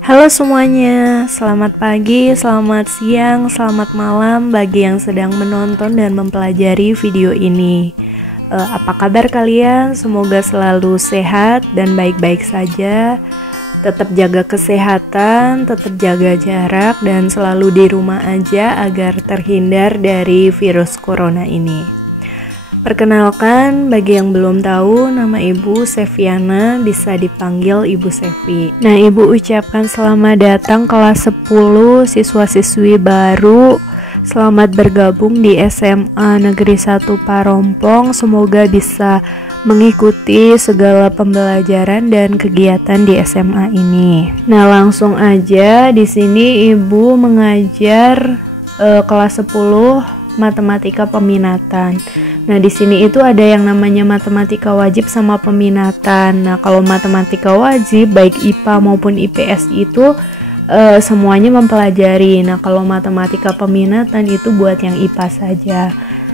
Halo semuanya, selamat pagi, selamat siang, selamat malam bagi yang sedang menonton dan mempelajari video ini. Apa kabar kalian? Semoga selalu sehat dan baik-baik saja. Tetap jaga kesehatan, tetap jaga jarak, dan selalu di rumah aja agar terhindar dari virus corona ini. Perkenalkan, bagi yang belum tahu, nama Ibu Seviana, bisa dipanggil Ibu Sevi. Nah, Ibu ucapkan selamat datang kelas 10 siswa-siswi baru. Selamat bergabung di SMA Negeri 1 Parompong. Semoga bisa mengikuti segala pembelajaran dan kegiatan di SMA ini. Nah, langsung aja di sini Ibu mengajar kelas 10 matematika peminatan. Nah, di sini itu ada yang namanya matematika wajib sama peminatan. Nah, kalau matematika wajib baik IPA maupun IPS itu semuanya mempelajari. Nah, kalau matematika peminatan itu buat yang IPA saja.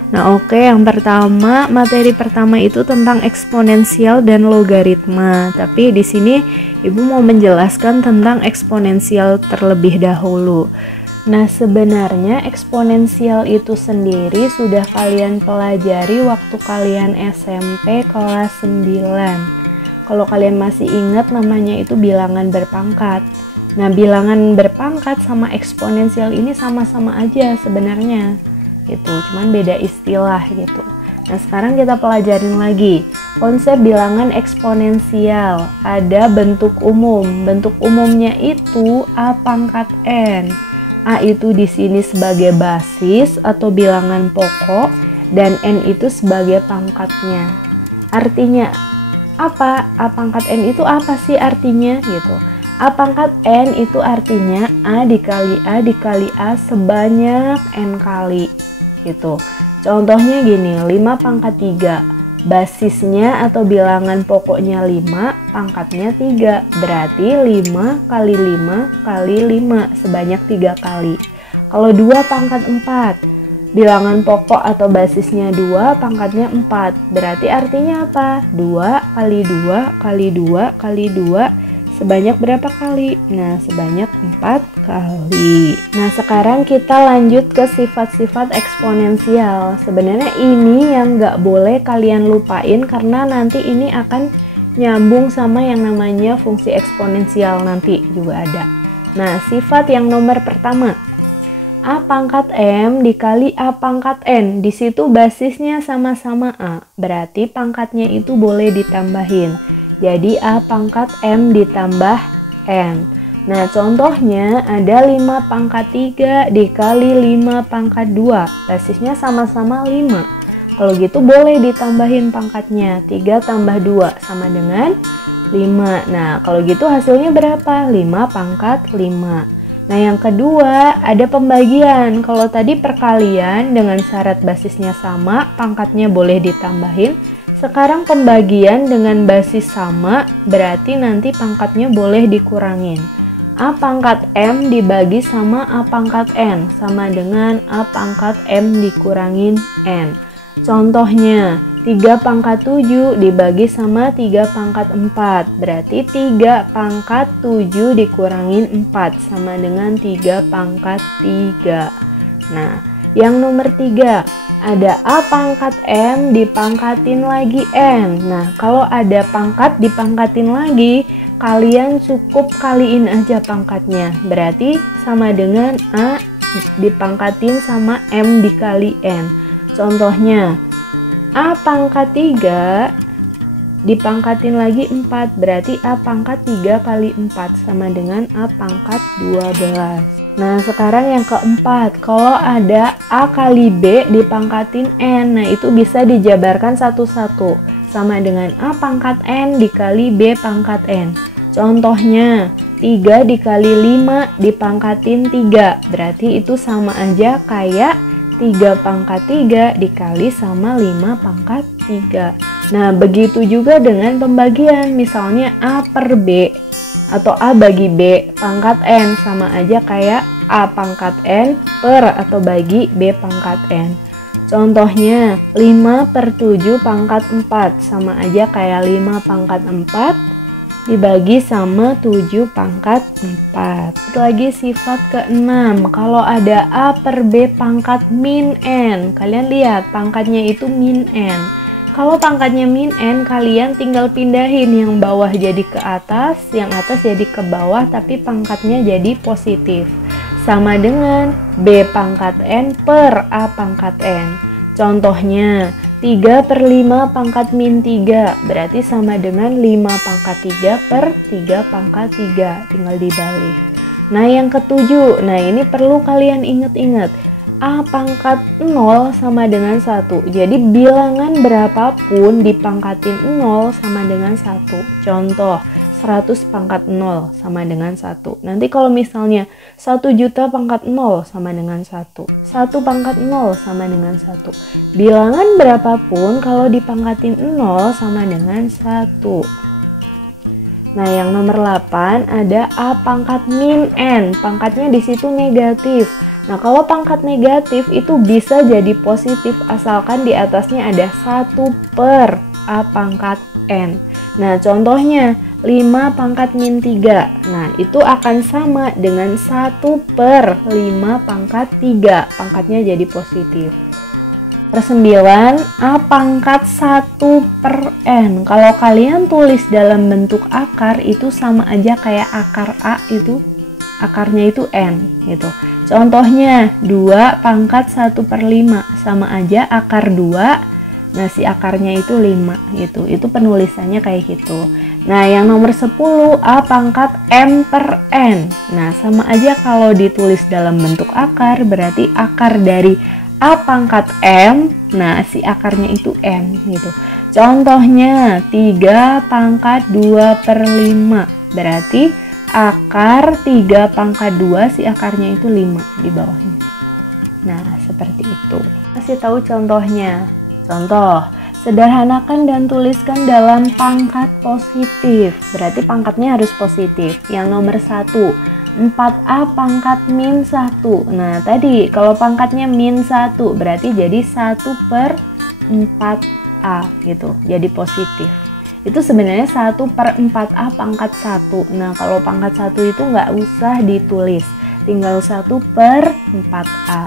Nah, oke, yang pertama, materi pertama itu tentang eksponensial dan logaritma. Tapi di sini Ibu mau menjelaskan tentang eksponensial terlebih dahulu. Nah, sebenarnya eksponensial itu sendiri sudah kalian pelajari waktu kalian SMP kelas 9. Kalau kalian masih ingat, namanya itu bilangan berpangkat. Nah, bilangan berpangkat sama eksponensial ini sama-sama aja sebenarnya gitu, cuman beda istilah gitu. Nah, sekarang kita pelajarin lagi konsep bilangan eksponensial. Ada bentuk umum. Bentuk umumnya itu A pangkat N. A itu di sini sebagai basis atau bilangan pokok dan N itu sebagai pangkatnya. Artinya apa? A pangkat N itu apa sih artinya gitu? A pangkat N itu artinya A dikali A dikali A sebanyak N kali gitu. Contohnya gini, 5 pangkat 3. Basisnya atau bilangan pokoknya 5, pangkatnya 3. Berarti 5 kali 5 kali 5 sebanyak 3 kali. Kalau 2 pangkat 4, bilangan pokok atau basisnya 2, pangkatnya 4. Berarti artinya apa? 2 kali 2 kali 2 kali 2 sebanyak berapa kali? Nah, sebanyak 4 kali. Nah, sekarang kita lanjut ke sifat-sifat eksponensial. Sebenarnya ini yang nggak boleh kalian lupain karena nanti ini akan nyambung sama yang namanya fungsi eksponensial nanti juga ada. Nah, sifat yang nomor pertama, A pangkat M dikali A pangkat N. Di situ basisnya sama-sama A. Berarti pangkatnya itu boleh ditambahin. Jadi A pangkat M ditambah N. Nah, contohnya ada 5 pangkat 3 dikali 5 pangkat 2. Basisnya sama-sama 5. Kalau gitu boleh ditambahin pangkatnya. 3 tambah 2 sama dengan 5. Nah, kalau gitu hasilnya berapa? 5 pangkat 5. Nah, yang kedua ada pembagian. Kalau tadi perkalian dengan syarat basisnya sama, pangkatnya boleh ditambahin. Sekarang pembagian dengan basis sama, berarti nanti pangkatnya boleh dikurangin. A pangkat M dibagi sama A pangkat N, sama dengan A pangkat M dikurangin N. Contohnya, 3 pangkat 7 dibagi sama 3 pangkat 4, berarti 3 pangkat 7 dikurangin 4, sama dengan 3 pangkat 3. Nah, yang nomor 3, ada A pangkat M dipangkatin lagi N. Nah, kalau ada pangkat dipangkatin lagi, kalian cukup kaliin aja pangkatnya. Berarti sama dengan A dipangkatin sama M dikali N. Contohnya, A pangkat 3 dipangkatin lagi 4. Berarti A pangkat 3 kali 4 sama dengan A pangkat 12. Nah, sekarang yang keempat, kalau ada A kali B dipangkatin N, nah itu bisa dijabarkan satu-satu, sama dengan A pangkat N dikali B pangkat N. Contohnya, 3 dikali 5 dipangkatin 3, berarti itu sama aja kayak 3 pangkat 3 dikali sama 5 pangkat 3. Nah, begitu juga dengan pembagian, misalnya A per B atau A bagi B pangkat N sama aja kayak A pangkat N per atau bagi B pangkat N. Contohnya 5 per 7 pangkat 4 sama aja kayak 5 pangkat 4 dibagi sama 7 pangkat 4. Itu lagi sifat ke-6. Kalau ada A per B pangkat min N, kalian lihat pangkatnya itu min N. Kalau pangkatnya min N, kalian tinggal pindahin yang bawah jadi ke atas, yang atas jadi ke bawah, tapi pangkatnya jadi positif. Sama dengan B pangkat N per A pangkat N. Contohnya, 3 per 5 pangkat min 3, berarti sama dengan 5 pangkat 3 per 3 pangkat 3, tinggal dibalik. Nah yang ketujuh, nah ini perlu kalian ingat-ingat. A pangkat 0 sama dengan 1. Jadi bilangan berapapun dipangkatin 0 sama dengan 1. Contoh, 100 pangkat 0 sama dengan 1. Nanti kalau misalnya 1 juta pangkat 0 sama dengan 1. 1 pangkat 0 sama dengan 1. Bilangan berapapun kalau dipangkatin 0 sama dengan 1. Nah, yang nomor 8 ada A pangkat min N. Pangkatnya di situ negatif. Nah, kalau pangkat negatif itu bisa jadi positif asalkan di atasnya ada 1 per A pangkat N. Nah, contohnya 5 pangkat min 3. Nah, itu akan sama dengan 1 per 5 pangkat 3. Pangkatnya jadi positif. Per-9, A pangkat 1 per N. Kalau kalian tulis dalam bentuk akar, itu sama aja kayak akar A itu, akarnya itu N gitu. Contohnya 2 pangkat 1 per 5 sama aja akar 2. Nah si akarnya itu 5 gitu. Itu penulisannya kayak gitu. Nah yang nomor 10 A pangkat M per N. Nah sama aja kalau ditulis dalam bentuk akar berarti akar dari A pangkat M. Nah si akarnya itu M gitu. Contohnya 3 pangkat 2 per 5 berarti akar 3 pangkat 2 si akarnya itu 5 di bawahnya. Nah seperti itu. Kasih tahu contohnya. Contoh, sederhanakan dan tuliskan dalam pangkat positif. Berarti pangkatnya harus positif. Yang nomor 1, 4A pangkat min 1. Nah tadi kalau pangkatnya min 1 berarti jadi 1 per 4A gitu. Jadi positif. Itu sebenarnya 1 per 4A pangkat 1. Nah kalau pangkat 1 itu nggak usah ditulis, tinggal 1 per 4A.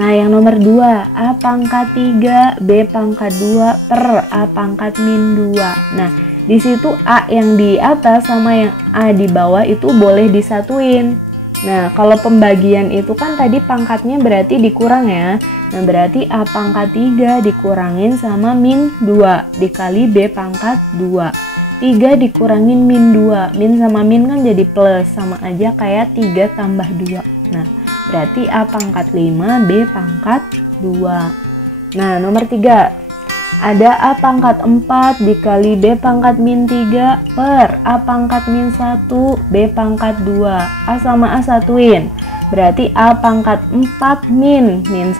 Nah yang nomor 2, A pangkat 3 B pangkat 2 per A pangkat min 2. Nah di situ A yang di atas sama yang A di bawah itu boleh disatuin. Nah kalau pembagian itu kan tadi pangkatnya berarti dikurang ya. Nah berarti A pangkat 3 dikurangin sama min 2 dikali B pangkat 2. 3 dikurangin min 2. Min sama min kan jadi plus, sama aja kayak 3 tambah 2. Nah berarti A pangkat 5 B pangkat 2. Nah nomor 3, ada A pangkat 4 dikali B pangkat min 3 per A pangkat min 1 B pangkat 2. A sama A satuin. Berarti A pangkat 4 min 1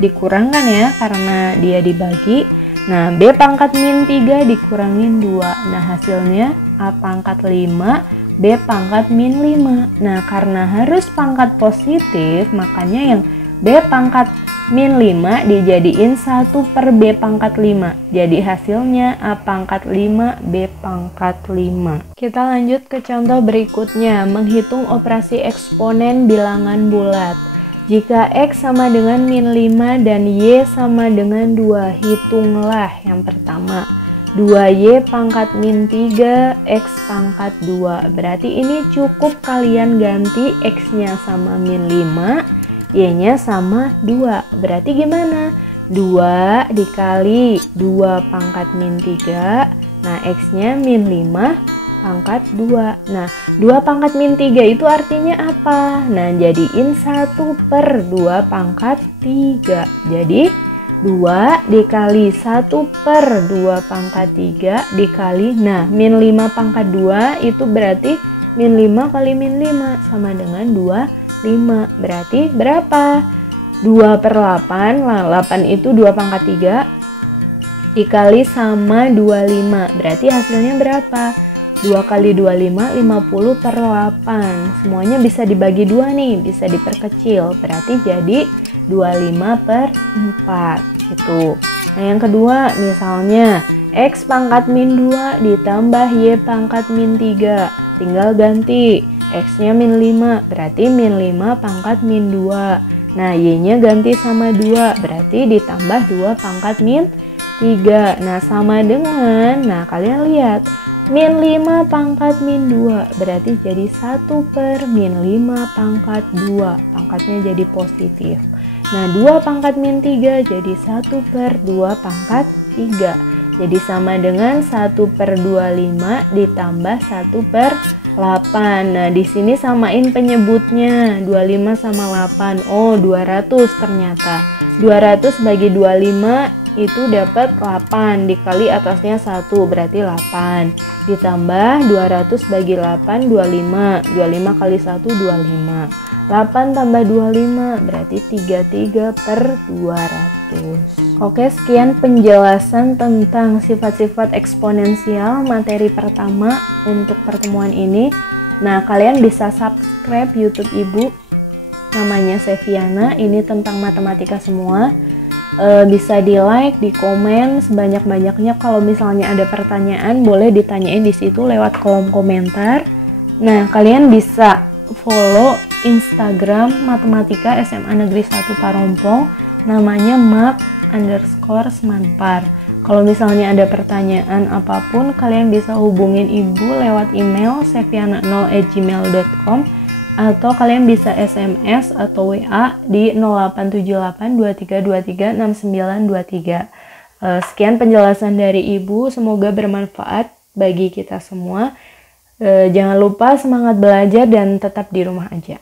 dikurangkan ya karena dia dibagi. Nah B pangkat min 3 dikurangin 2. Nah hasilnya A pangkat 5 B pangkat min 5. Nah karena harus pangkat positif makanya yang B pangkat min 5 dijadiin 1 per B pangkat 5. Jadi hasilnya A pangkat 5 B pangkat 5. Kita lanjut ke contoh berikutnya, menghitung operasi eksponen bilangan bulat. Jika X sama dengan min 5 dan Y sama dengan 2, hitunglah yang pertama. 2Y pangkat min 3, X pangkat 2. Berarti ini cukup kalian ganti X-nya sama min 5, Y-nya sama 2. Berarti gimana? 2 dikali 2 pangkat min 3. Nah, X-nya min 5 pangkat 2. Nah, 2 pangkat min 3 itu artinya apa? Nah, jadiin 1 per 2 pangkat 3. Jadi, 2 dikali 1 per 2 pangkat 3 dikali, nah, min 5 pangkat 2 itu berarti min 5 kali min 5 sama dengan 25. Berarti berapa? 2 per 8. Nah, 8 itu 2 pangkat 3 dikali sama 25. Berarti hasilnya berapa? 2 kali 25, 50 per 8. Semuanya bisa dibagi 2 nih, bisa diperkecil. Berarti jadi 25 per 4 gitu. Nah yang kedua misalnya X pangkat min 2 ditambah Y pangkat min 3. Tinggal ganti. X-nya min 5, berarti min 5 pangkat min 2. Nah, Y-nya ganti sama 2, berarti ditambah 2 pangkat min 3. Nah, sama dengan, nah kalian lihat, min 5 pangkat min 2, berarti jadi 1 per min 5 pangkat 2. Pangkatnya jadi positif. Nah, 2 pangkat min 3 jadi 1 per 2 pangkat 3. Jadi sama dengan 1 per 25 ditambah 1 per 8. Nah, di sini samain penyebutnya. 25 sama 8. Oh, 200 ternyata. 200 bagi 25 itu dapat 8. Dikali atasnya 1 berarti 8. Ditambah 200 bagi 8 25. 25 kali 1 25. 8 tambah 25 berarti 33 per 200. Oke, sekian penjelasan tentang sifat-sifat eksponensial materi pertama untuk pertemuan ini. Nah, kalian bisa subscribe YouTube Ibu, namanya Seviana, ini tentang matematika semua. Bisa di like, di komen sebanyak-banyaknya. Kalau misalnya ada pertanyaan boleh ditanyain di situ lewat kolom komentar. Nah, kalian bisa follow Instagram Matematika SMA Negeri 1 Parompong, namanya mak_semanpar. Kalau misalnya ada pertanyaan apapun, kalian bisa hubungin ibu lewat email seviana0@gmail.com atau kalian bisa SMS atau WA di 087823236923. Sekian penjelasan dari ibu, semoga bermanfaat bagi kita semua. Jangan lupa semangat belajar dan tetap di rumah aja.